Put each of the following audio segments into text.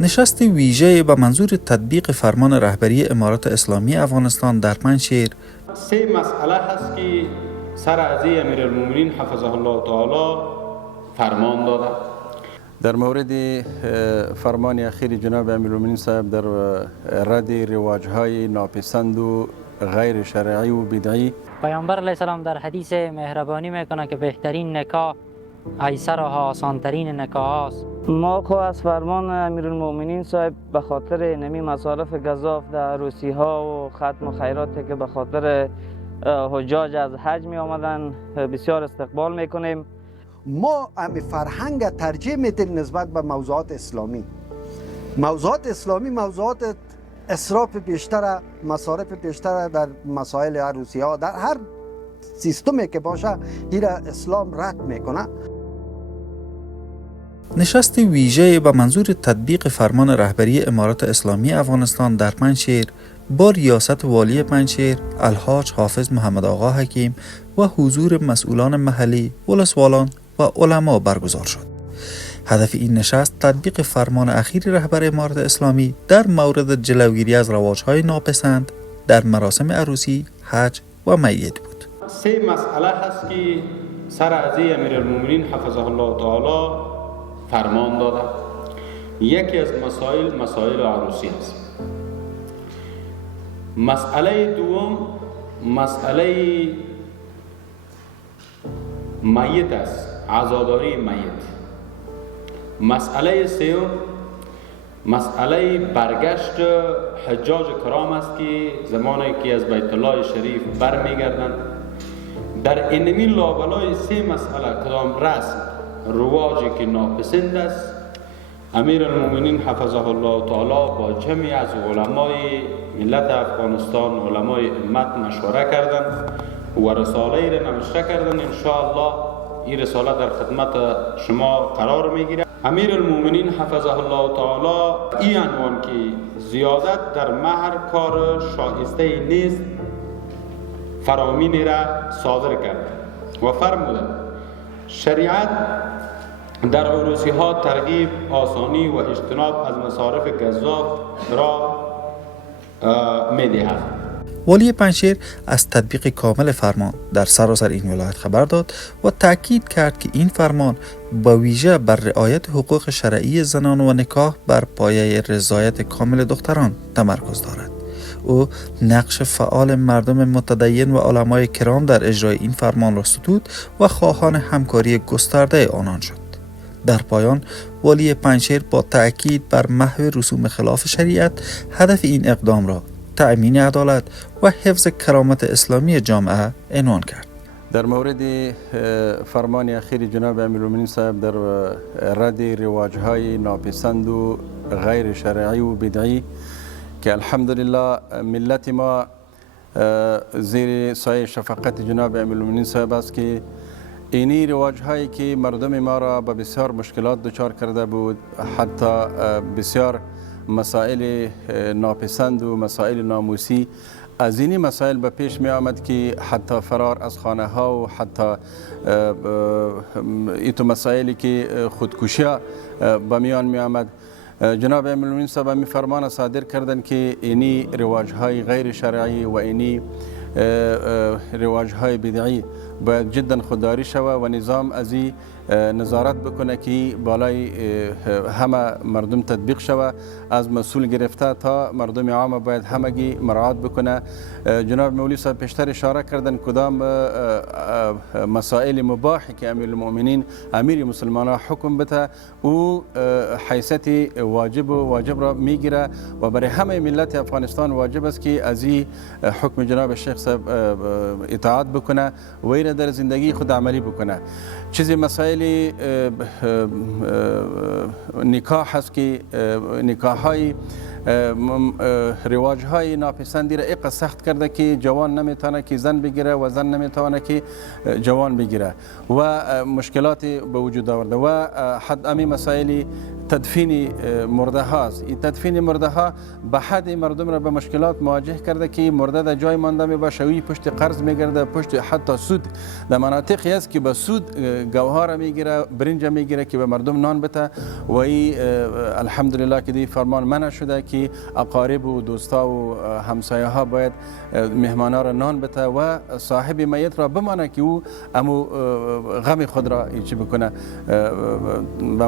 نشست ویژه به منظور تطبیق فرمان رهبری امارات اسلامی افغانستان در پنجشیر سه مسئله هست که سر از امیرالمومنین حفظه الله تعالی فرمان داده. در مورد فرمان اخیر جناب امیرالمومنین صاحب در رد رواج‌های ناپسند و غیر شرعی و بدعی، پیامبر علیه السلام در حدیث مهربانی میکنه که بهترین نکاح ایسرها، آسانترین نکاح است. ما خو از فرمان امیرالمومنین صاحب به خاطر نمی مصارف گزاف در عروسی ها و ختم خیراتی که به خاطر حجاج از حج می آمدن بسیار استقبال میکنیم. ما امی فرهنگ ترجیح میدیم نسبت به موضوعات اسلامی. موضوعات اسلامی موضوعات اسراف بیشتر، مصارف بیشتر در مسائل عروسی ها، در هر سیستمی که باشه این اسلام رد میکنه. نشست ویژه به منظور تطبیق فرمان رهبری امارات اسلامی افغانستان در پنجشیر با ریاست والی پنجشیر الحاج حافظ محمد آقا حکیم و حضور مسئولان محلی، ولسوالان و علما برگزار شد. هدف این نشست تطبیق فرمان اخیر رهبر امارات اسلامی در مورد جلوگیری از رواج‌های ناپسند در مراسم عروسی، حج و میعاد بود. سه مسئله هست که سر از امیرالمومنین حفظه الله تعالی فرمان داده. یکی از مسائل عروسی است. مسئله دوم مسئله میت است، عزاداری میت. مسئله سوم مسئله برگشت حجاج کرام است که زمانی که از بیت الله شریف برمیگردند. در اینمی لابلای سه مسئله کدام رسم رواجی که ناپسند است، امیرالمومنین حفظه الله تعالی با جمعی از علمای ملت افغانستان، علمای امت مشوره کردند و رساله را نوشته کردند. انشاءالله این رساله در خدمت شما قرار میگیره. امیرالمومنین حفظه الله تعالی این عنوان که زیادت در مهر کار شایسته نیست فرامینی را صادر کرد و فرمودند شریعت در عروسی ها ترغیب آسانی و اجتناب از مصارف گزاف را می‌دهد. والی پنجشیر از تطبیق کامل فرمان در سراسر این ولایت خبر داد و تأکید کرد که این فرمان با ویژه بر رعایت حقوق شرعی زنان و نکاح بر پایه رضایت کامل دختران تمرکز دارد. او نقش فعال مردم متدین و علمای کرام در اجرای این فرمان را ستود و خواهان همکاری گسترده آنان شد. در پایان والی پنجشیر با تأکید بر محو رسوم خلاف شریعت هدف این اقدام را تأمین عدالت و حفظ کرامت اسلامی جامعه عنوان کرد. در مورد فرمان اخیر جناب امیرالمومنین صاحب در رد رواج‌های ناپسند و غیر شرعی و بدعی که الحمدلله ملت ما زیر سایه شفقت جناب امیرالمومنین صاحب است که اینی رواج هایی که مردم ما را به بسیار مشکلات دچار کرده بود، حتی بسیار مسائل ناپسند و مسائل ناموسی، از اینی مسائل به پیش می آمد که حتی فرار از خانه ها و حتی ایتو مسائلی که خودکشی به میان می آمد. جناب امیرالمومنین صاحب می فرمان صادر کردند که اینی رواج های غیر شرعی و اینی رواج های بدعی باید جدا خودداری شود و نظام از این نظارت بکنه که بالای همه مردم تطبیق شود، از مسئول گرفته تا مردم عام باید همگی مراعات بکنه. جناب مولوی صاحب پیشتر اشاره کردن کدام مسائل مباحی که امیرالمؤمنین امیر مسلمانان حکم بده او حیثیت واجب را میگیره و برای همه ملت افغانستان واجب است که از این حکم جناب شیخ صاحب اطاعت بکنه و این در زندگی خود عملی بکنه. چیزی مسائل نکاح هست که نکاح های رواج های ناپسندی را اینقدر سخت کرده که جوان نمیتونه که زن بگیره و زن نمیتونه که جوان بگیره و مشکلات به وجود آورده و حد امی مسائل تدفین مرده هاست. این تدفین مرده ها به حد مردم را به مشکلات مواجه کرده که مرده در جای مانده می باشه و پشت قرض میگرده، پشت حتی سود. در مناطقی است که به سود گوهر میگیره، برنج میگیره که به مردم نان بده و این الحمدلله که دی فرمان منع شده که اقارب و دوستا و همسایه ها باید مهمانا را نان بده و صاحب میت را بمانه که او امو غم خود را چی بکنه و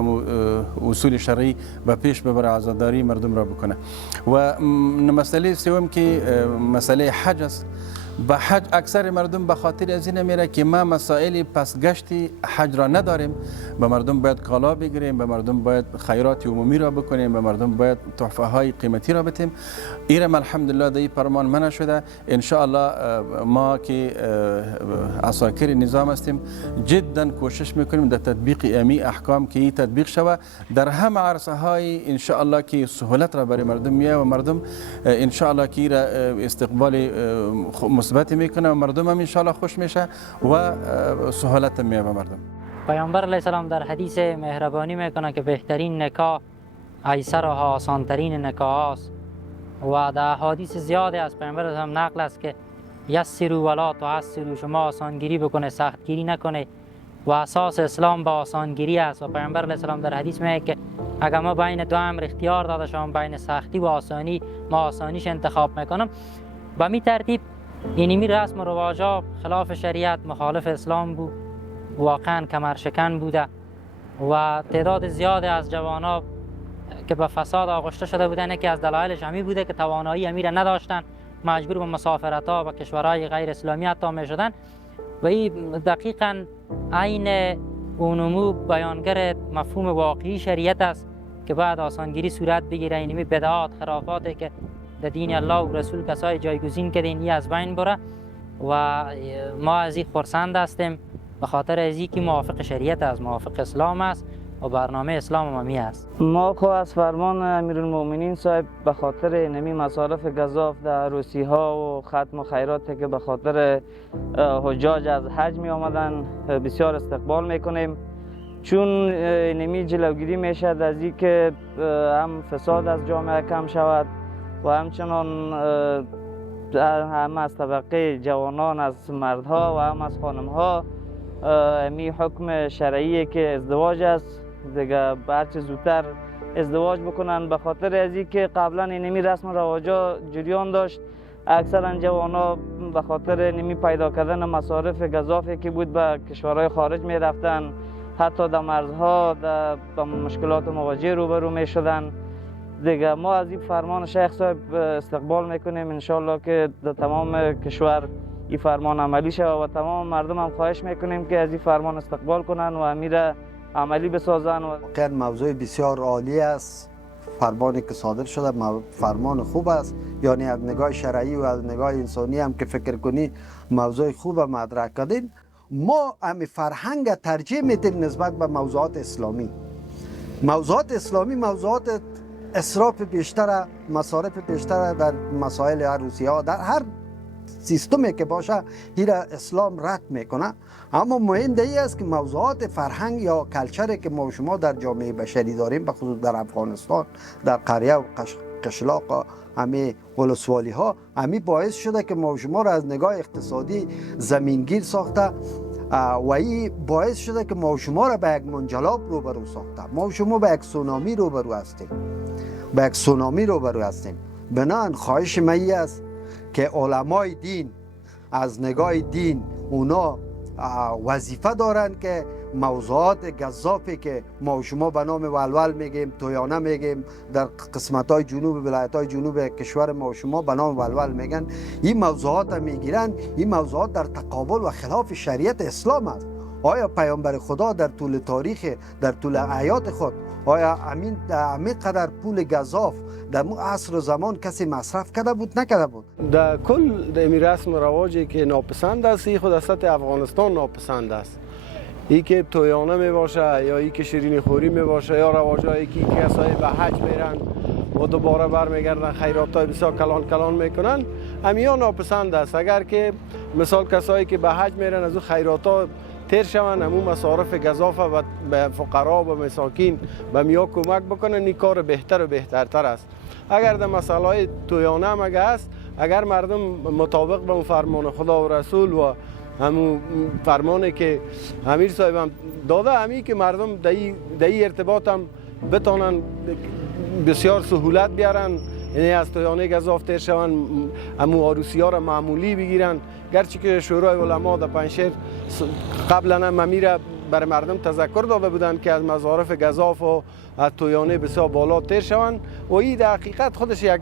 اصول شرعی به پیش ببره، عزاداری مردم را بکنه. و مسئله سوم که مسئله حج است. به حج اکثر مردم به خاطر از این میره که ما مسائل پسگشتی حج را نداریم، به مردم باید کالا بگیریم، به مردم باید خیرات عمومی را بکنیم، به مردم باید تحفه های قیمتی را بدیم. ایرم الحمدلله در فرمان منع شده. ان شاء الله ما که عساکر نظام هستیم جدا کوشش میکنیم در تطبیق امی احکام که این تطبیق شود در همه عرصه های ان شاء الله که سهولت را برای مردم میه و مردم ان شاء الله که استقبال مثبت میکنه و مردم هم ان شاء الله خوش میشه و سهولت میه به مردم. پیامبر علیه السلام در حدیث مهربانی میکنه که بهترین نکاح ایسر و آسانترین نکاح است و در حدیث زیاده از پیامبر علیه السلام نقل است که یسروا ولا تعسروا، شما آسانگیری بکنه سختگیری نکنه و اساس اسلام با آسانگیری است. و پیامبر علیه السلام در حدیث میگه که اگر ما بین دو امر اختیار داده شما بین سختی و آسانی، ما آسانیش انتخاب میکنم. به می ترتیب یعنی رسم و رواجا خلاف شریعت مخالف اسلام بود، واقعا کمرشکن بوده و تعداد زیاد از جوانا که به فساد آغشته شده بودن که از دلایلش همی بوده که توانایی امیر نداشتن، مجبور به مسافرت‌ها و کشورهای غیر اسلامی حتی می شدن و این دقیقاً عین اونمو بیانگر مفهوم واقعی شریعت است که بعد آسانگیری صورت بگیره. اینمی بدعات خرافاتی که در دین الله و رسول کسای جایگزین که دینی از بین بره و ما از این خرسند هستیم به خاطر از که موافق شریعت است، موافق اسلام است و برنامه اسلام هم است. ما خو از فرمان امیرالمؤمنین صاحب به خاطر نمی مصارف گزاف در عروسی ها و ختم و خیراتی که به خاطر حجاج از حج می آمدن بسیار استقبال میکنیم، چون نمی جلوگیری میشد از این که هم فساد از جامعه کم شود و همچنان هم از طبقه جوانان از مردها و هم از خانمها می حکم شرعی که ازدواج است دیگه هرچه زودتر ازدواج بکنن. به خاطر از این که قبلا نمی رسم و رواجا جریان داشت، اکثرا جوانا به خاطر نمی پیدا کردن مصارف گزافی که بود به کشورهای خارج می رفتن، حتی در مرزها با مشکلات مواجه روبرو می شدن. دیگه ما از این فرمان شیخ صاحب استقبال میکنیم انشالله که در تمام کشور این فرمان عملی شود و تمام مردم هم خواهش میکنیم که از این فرمان استقبال کنن و امیر عملی بسازن. واقعا موضوع بسیار عالی است. فرمانی که صادر شده فرمان خوب است، یعنی از نگاه شرعی و از نگاه انسانی هم که فکر کنی موضوع خوب مدرک کردین. ما هم فرهنگ ترجیح میدیم نسبت به موضوعات اسلامی. موضوعات اسلامی موضوعات اسراف بیشتر، مصارف بیشتر در مسائل عروسی ها، در هر سیستمی که باشه این اسلام رد میکنه. اما مهم دیگه است که موضوعات فرهنگ یا کلچری که ما شما در جامعه بشری داریم، به خصوص در افغانستان، در قریه و قشلاق همه ولسوالی ها، همین باعث شده که ما شما را از نگاه اقتصادی زمینگیر ساخته و این باعث شده که ما شما را به یک منجلاب روبرو ساخته. ما شما به یک سونامی روبرو هستیم، به یک سونامی روبرو هستیم. بنابراین خواهش من است که علمای دین از نگاه دین اونا وظیفه دارن که موضوعات گزافی که ما شما به نام ولول میگیم، تویانه میگیم، در قسمت های جنوب ولایت های جنوب کشور ما شما به نام ولول میگن، این موضوعات میگیرن. این موضوعات در تقابل و خلاف شریعت اسلام است. آیا پیامبر خدا در طول تاریخ، در طول حیات خود، آیا همین قدر پول گزاف در عصر و زمان کسی مصرف کرده بود؟ نکرده بود. در کل در رسم و رواجی که ناپسند است، خود از سطح افغانستان ناپسند است. ای که تویانه می باشه یا ای که شیرینی خوری می باشه یا رواجایی که کسایی به حج میرن و دوباره برمیگردن خیرات های بسیار کلان کلان میکنن، همیا ناپسند است. اگر که مثال کسایی که به حج میرن از اون خیرات ها تیر شوند، همون مصارف گزافه و به فقرا و مساکین به میا کمک بکنن، این کار بهتر و بهترتر است. اگر در مسائل تویانه هم اگر است، اگر مردم مطابق به فرمان خدا و رسول و همون فرمانی که امیر صاحب هم داده، همی که مردم در این ارتباط هم بتانن بسیار سهولت بیارن، یعنی از تویانه گزاف تیر شوند، همون عروسی ها را معمولی بگیرن. گرچه که شورای علما در پنجشیر قبلا هم امیر برای مردم تذکر داده بودند که از مصارف گزاف و از تویانه بسیار بالا تیر شوند، و این در حقیقت خودش یک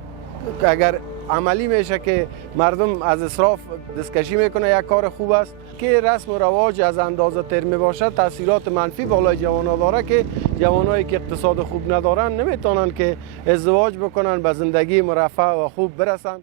اگر عملی میشه که مردم از اسراف دستکشی میکنه، یک کار خوب است. که رسم و رواج از اندازه تر می باشد، تاثیرات منفی بالای جوان‌ها داره که جوانایی که اقتصاد خوب ندارن نمیتونن که ازدواج بکنن، به زندگی مرفه و خوب برسن.